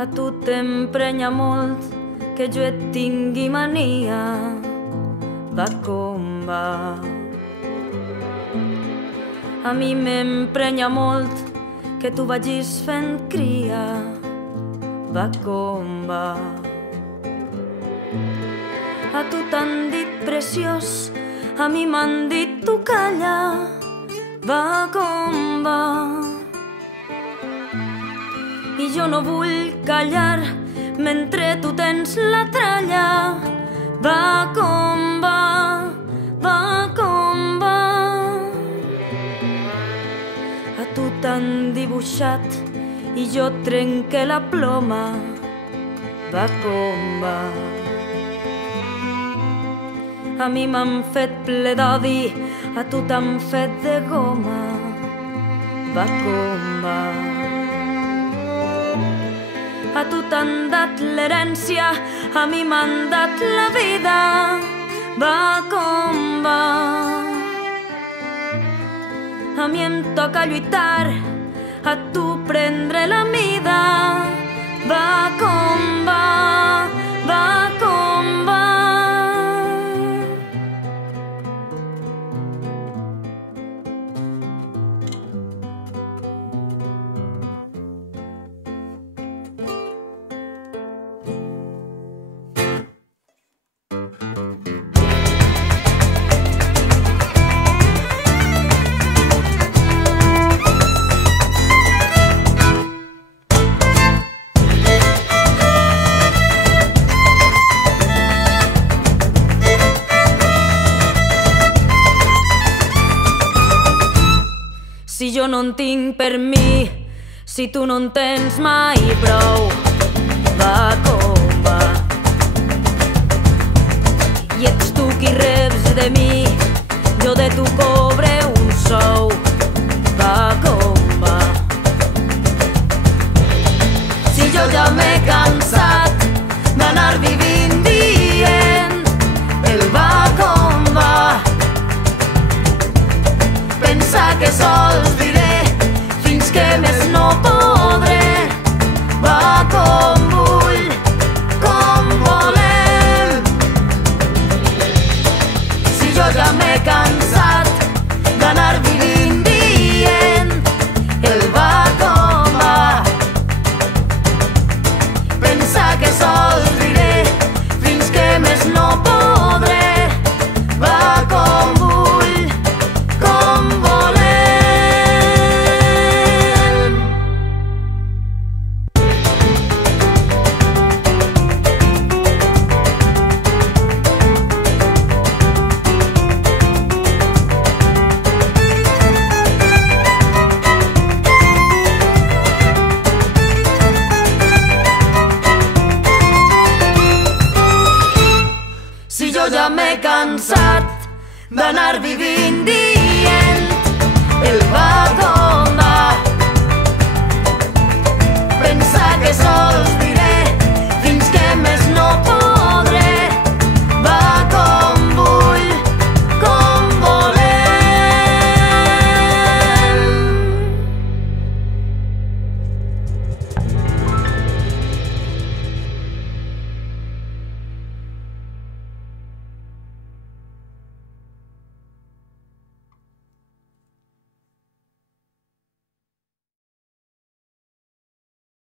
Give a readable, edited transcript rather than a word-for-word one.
A tu t'emprenya molt que jo et tingui mania. Va com va. A mi m'emprenya molt que tu vagis fent cria. Va com va. A tu t'han dit preciós, a mi m'han dit tu calla. Va com va. I jo no vull callar mentre tu tens la tralla. Va com va, va com va. A tu t'han dibuixat i jo trenque la ploma. Va com va. A mi m'han fet ple d'odi, a tu t'han fet de goma. Va com va. A tu t'han dat l'herència, a mi m'han dat la vida. Va com va. A mi em toca lluitar, a tu prendre la mida. Va com va, va com va. Si jo no en tinc per mi, si tu no en tens mai prou, va com va. I ets tu qui reps de mi, jo de tu cobre un sou, va com va. Si jo ja m'he cansat d'anar vivint dient el va com va, pensar que sols diré fins que més no podré. Va com vull, com volem. Si jo ja m'he cansat d'anar vivint dient el va com va, pensar que sols diré fins que més no podré. Va com vull, com volem. Si jo ja m'he cansat d'anar vivint dient el va com